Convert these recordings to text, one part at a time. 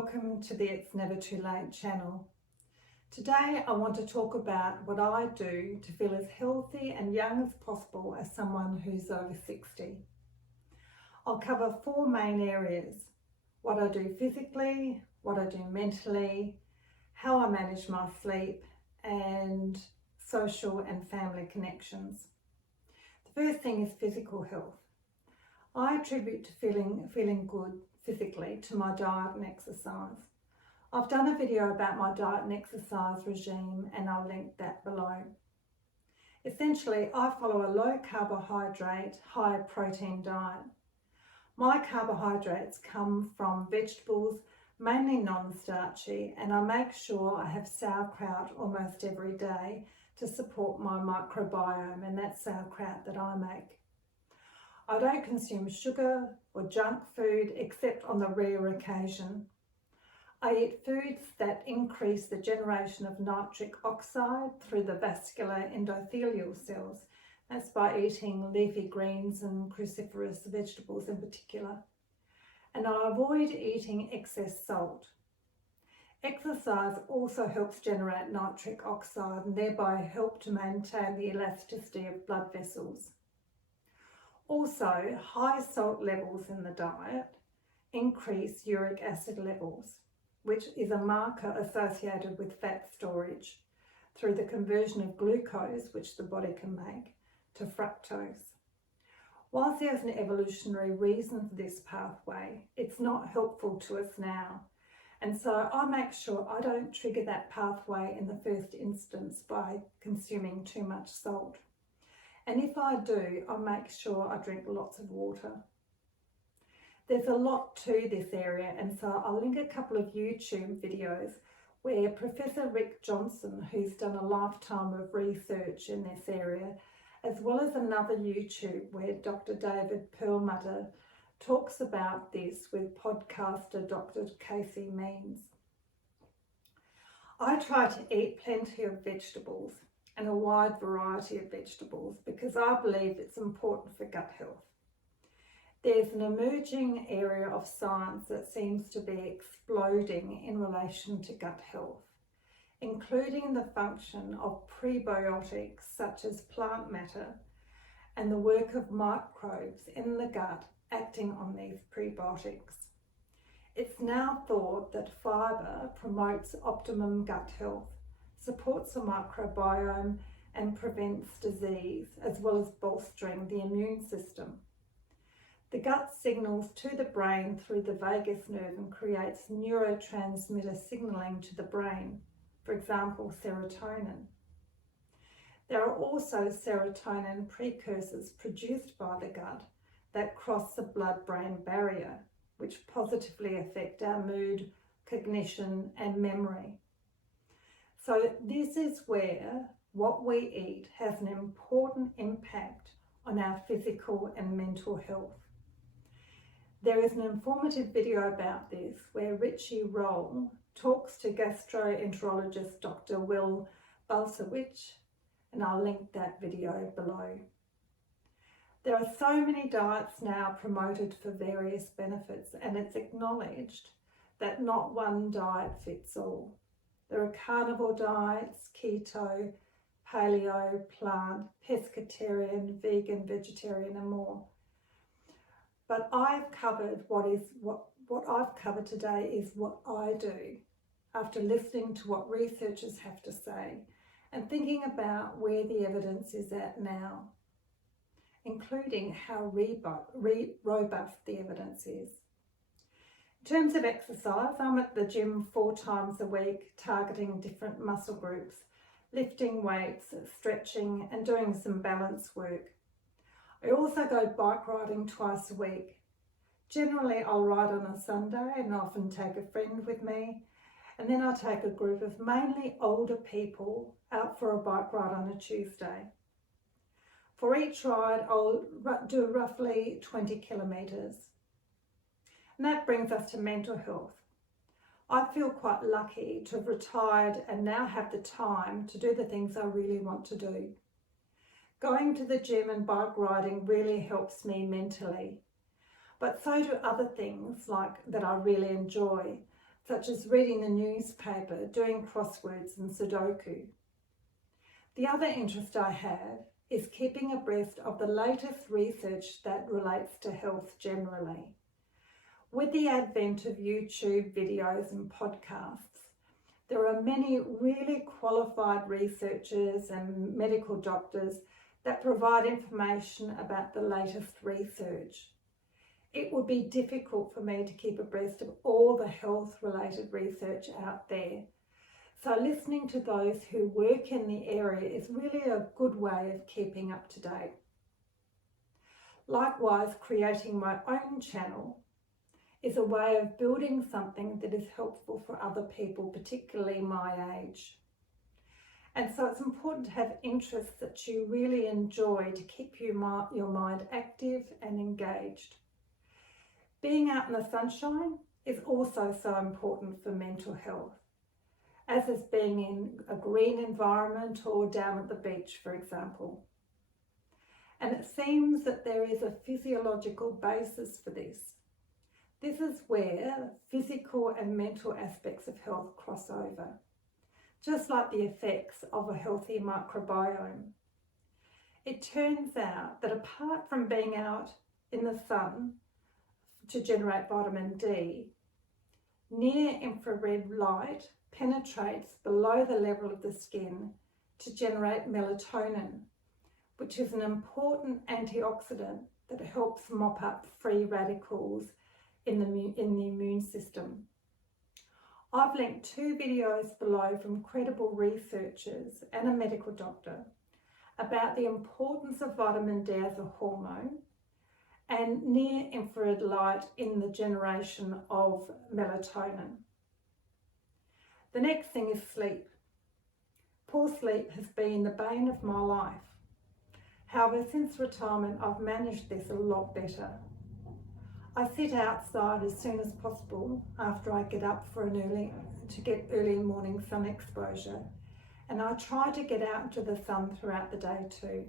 welcome to the It's Never Too Late channel. Today I want to talk about what I do to feel as healthy and young as possible as someone who's over 60. I'll cover four main areas: what I do physically, what I do mentally, how I manage my sleep, and social and family connections. The first thing is physical health. I attribute to feeling good physically to my diet and exercise. I've done a video about my diet and exercise regime and I'll link that below. Essentially, I follow a low carbohydrate, high protein diet. My carbohydrates come from vegetables, mainly non-starchy, and I make sure I have sauerkraut almost every day to support my microbiome, and that's sauerkraut that I make. I don't consume sugar or junk food except on the rare occasion. I eat foods that increase the generation of nitric oxide through the vascular endothelial cells. That's by eating leafy greens and cruciferous vegetables in particular. And I avoid eating excess salt. Exercise also helps generate nitric oxide and thereby help to maintain the elasticity of blood vessels. Also, high salt levels in the diet increase uric acid levels, which is a marker associated with fat storage through the conversion of glucose, which the body can make, to fructose. Whilst there's an evolutionary reason for this pathway, it's not helpful to us now. And so I make sure I don't trigger that pathway in the first instance by consuming too much salt. And if I do, I make sure I drink lots of water. There's a lot to this area, and so I'll link a couple of YouTube videos where Professor Rick Johnson, who's done a lifetime of research in this area, as well as another YouTube where Dr. David Perlmutter talks about this with podcaster Dr. Casey Means. I try to eat plenty of vegetables and a wide variety of vegetables because I believe it's important for gut health. There's an emerging area of science that seems to be exploding in relation to gut health, including the function of prebiotics such as plant matter and the work of microbes in the gut acting on these prebiotics. It's now thought that fibre promotes optimum gut health, supports the microbiome and prevents disease, as well as bolstering the immune system. The gut signals to the brain through the vagus nerve and creates neurotransmitter signalling to the brain, for example, serotonin. There are also serotonin precursors produced by the gut that cross the blood-brain barrier, which positively affect our mood, cognition and memory. So this is where what we eat has an important impact on our physical and mental health. There is an informative video about this where Richie Roll talks to gastroenterologist Dr. BULSIEWICZ, and I'll link that video below. There are so many diets now promoted for various benefits, and it's acknowledged that not one diet fits all. There are carnivore diets, keto, paleo, plant, pescatarian, vegan, vegetarian and more. But I've covered what I've covered today is what I do after listening to what researchers have to say and thinking about where the evidence is at now, including how robust the evidence is. In terms of exercise, I'm at the gym 4 times a week, targeting different muscle groups, lifting weights, stretching and doing some balance work. I also go bike riding twice a week. Generally, I'll ride on a Sunday and often take a friend with me. And then I take a group of mainly older people out for a bike ride on a Tuesday. For each ride, I'll do roughly 20 kilometres. And that brings us to mental health. I feel quite lucky to have retired and now have the time to do the things I really want to do. Going to the gym and bike riding really helps me mentally, but so do other things like that I really enjoy, such as reading the newspaper, doing crosswords and Sudoku. The other interest I have is keeping abreast of the latest research that relates to health generally. With the advent of YouTube videos and podcasts, there are many really qualified researchers and medical doctors that provide information about the latest research. It would be difficult for me to keep abreast of all the health-related research out there. So listening to those who work in the area is really a good way of keeping up to date. Likewise, creating my own channel is a way of building something that is helpful for other people, particularly my age. And so it's important to have interests that you really enjoy to keep your mind active and engaged. Being out in the sunshine is also so important for mental health, as is being in a green environment or down at the beach, for example. And it seems that there is a physiological basis for this. This is where physical and mental aspects of health cross over, just like the effects of a healthy microbiome. It turns out that apart from being out in the sun to generate vitamin D, near-infrared light penetrates below the level of the skin to generate melatonin, which is an important antioxidant that helps mop up free radicals in the immune system. I've linked 2 videos below from credible researchers and a medical doctor about the importance of vitamin D as a hormone and near-infrared light in the generation of melatonin. The next thing is sleep. Poor sleep has been the bane of my life. However, since retirement, I've managed this a lot better. I sit outside as soon as possible after I get up to get early morning sun exposure, and I try to get out into the sun throughout the day too.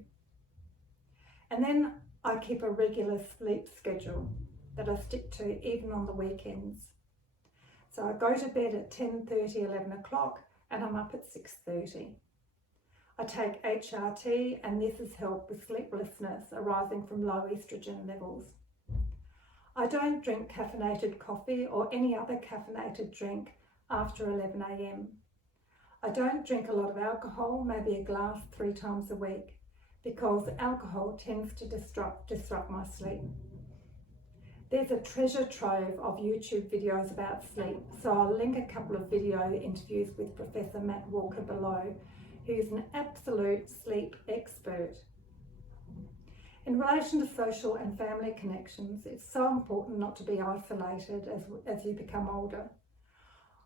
And then I keep a regular sleep schedule that I stick to even on the weekends. So I go to bed at 10:30, 11 o'clock, and I'm up at 6:30. I take HRT, and this has helped with sleeplessness arising from low estrogen levels. I don't drink caffeinated coffee or any other caffeinated drink after 11 a.m. I don't drink a lot of alcohol, maybe a glass 3 times a week, because alcohol tends to disrupt my sleep. There's a treasure trove of YouTube videos about sleep, so I'll link a couple of video interviews with Professor Matt Walker below, who's an absolute sleep expert. In relation to social and family connections, it's so important not to be isolated as you become older.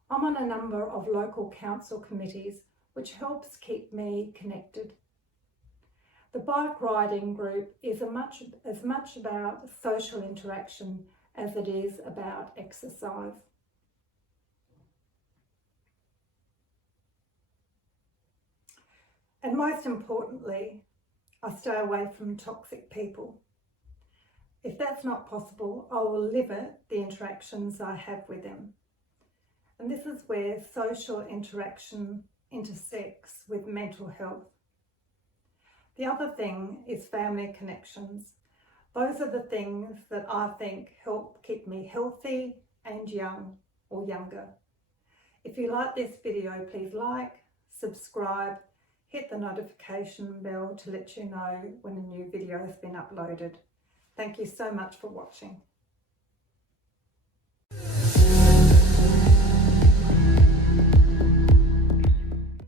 I'm on a number of local council committees, which helps keep me connected. The bike riding group is as much about social interaction as it is about exercise. And most importantly, I stay away from toxic people. If that's not possible, I will limit the interactions I have with them. And this is where social interaction intersects with mental health. The other thing is family connections. Those are the things that I think help keep me healthy and young or younger. If you like this video, please like, subscribe, hit the notification bell to let you know when a new video has been uploaded. Thank you so much for watching.